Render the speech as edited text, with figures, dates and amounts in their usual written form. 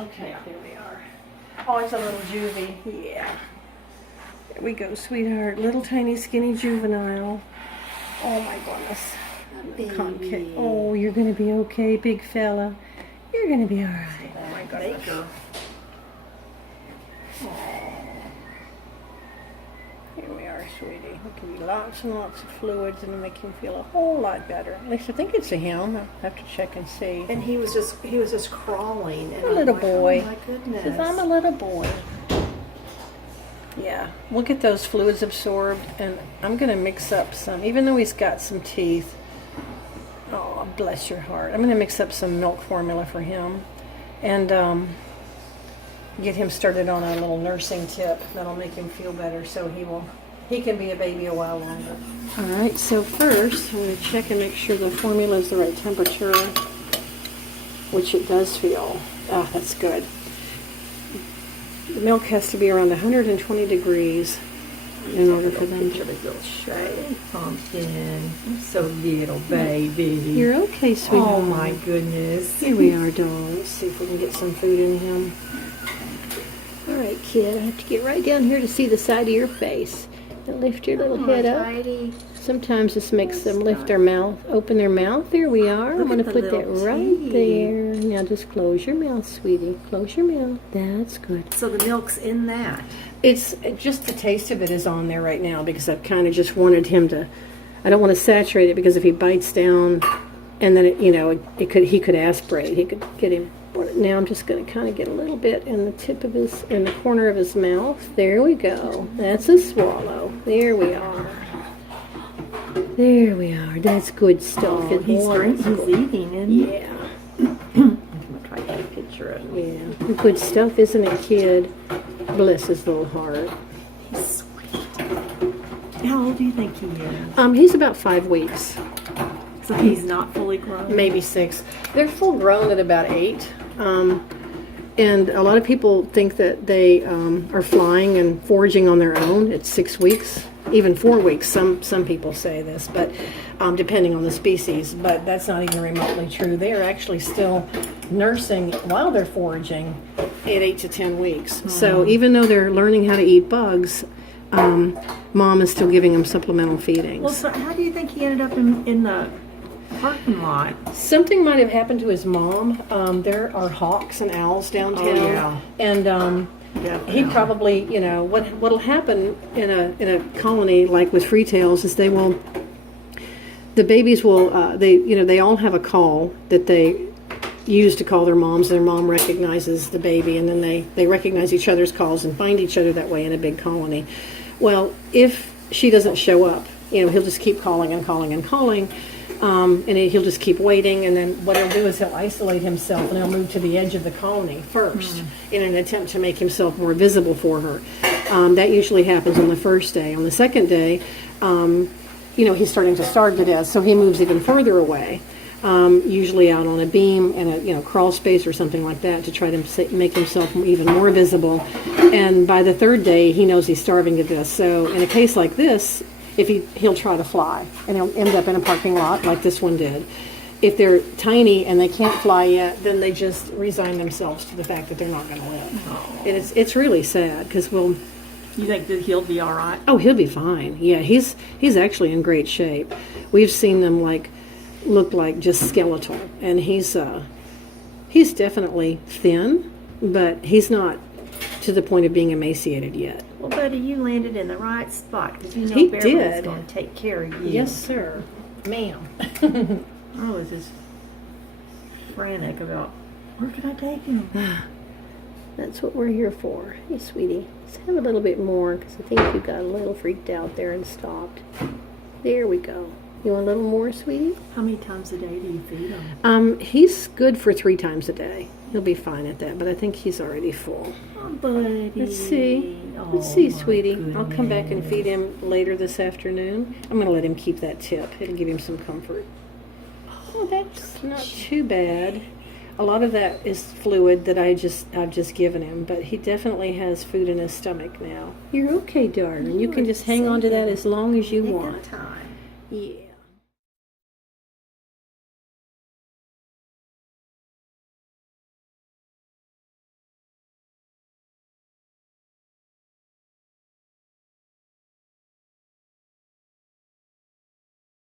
Okay, there we are. Oh, it's a little juvie. Yeah. There we go, sweetheart. Little tiny skinny juvenile. Oh my goodness. Baby. Oh, you're gonna be okay, big fella. You're gonna be all right. Oh my goodness. Here we are, sweetie. There can be lots and lots of fluids and make him feel a whole lot better. At least I think it's a him. I'll have to check and see. And he was just crawling. And A little boy. Oh my goodness. Says, I'm a little boy. Yeah, we'll get those fluids absorbed, and I'm going to mix up some, even though he's got some teeth. Oh, bless your heart. I'm going to mix up some milk formula for him and get him started on a little nursing tip that'll make him feel better so he can be a baby a while longer. All right, so first I'm going to check and make sure the formula is the right temperature, which it does feel. Oh, that's good. The milk has to be around 120 degrees in order for them to... little shiny pumpkin. So little, baby. You're okay, sweetheart. Oh my goodness. Here we are, doll. Let's see if we can get some food in him. All right, kid. I have to get right down here to see the side of your face. And lift your little head up. Tidy. Sometimes this makes them lift their mouth, open their mouth. There we are. I'm going to put that right there. Now just close your mouth, sweetie. Close your mouth. That's good. So the milk's in that. It's just the taste of it is on there right now because I've kind of just wanted him to. I don't want to saturate it because if he bites down, and then he could aspirate. He could get him. Now I'm just going to kind of get a little bit in the corner of his mouth. There we go. That's a swallow. There we are. There we are. That's good stuff. Oh, he's eating, isn't he? Yeah. I'm going to try to get a picture of him. Yeah. Good stuff, isn't it, kid? Bless his little heart. He's sweet. How old do you think he is? He's about 5 weeks. So he's not fully grown? Maybe 6. They're full grown at about 8. And a lot of people think that they are flying and foraging on their own at 6 weeks, even 4 weeks. Some people say this, but depending on the species. But that's not even remotely true. They are actually still nursing while they're foraging at 8 to 10 weeks. So even though they're learning how to eat bugs, mom is still giving them supplemental feedings. Well, so how do you think he ended up in the parking lot? Something might have happened to his mom. There are hawks and owls downtown. Oh, yeah. And he probably, what'll happen in a colony like with freetails is the babies will, they all have a call that they use to call their moms. Their mom recognizes the baby, and then they recognize each other's calls and find each other that way in a big colony. Well, if she doesn't show up, he'll just keep calling and calling and calling. And he'll just keep waiting, and then what he'll do is he'll isolate himself, and he'll move to the edge of the colony first in an attempt to make himself more visible for her. That usually happens on the first day. On the second day, he's starting to starve to death, so he moves even further away, usually out on a beam in a crawl space or something like that to try to make himself even more visible. And by the third day, he knows he's starving to death. So in a case like this, he'll try to fly, and he'll end up in a parking lot like this one did. If they're tiny and they can't fly yet, then they just resign themselves to the fact that they're not going to live. Oh. And it's really sad because You think that he'll be all right? Oh, he'll be fine. Yeah, he's actually in great shape. We've seen them look like just skeletal, and he's definitely thin, but he's not to the point of being emaciated yet. Well, buddy, you landed in the right spot because you know He Bear did. was going to take care of you. Yes, sir. Ma'am. I was just frantic about where can I take him? That's what we're here for. Hey, sweetie. Let's have a little bit more because I think you got a little freaked out there and stopped. There we go. You want a little more, sweetie? How many times a day do you feed him? He's good for 3 times a day. He'll be fine at that, but I think he's already full. Oh, buddy. Let's see. Let's see, sweetie. Goodness. I'll come back and feed him later this afternoon. I'm going to let him keep that tip. It'll give him some comfort. Oh, that's not too bad. A lot of that is fluid that I've just given him, but he definitely has food in his stomach now. You're okay, darling. You can just hang on to that as long as you want. Time. Yeah.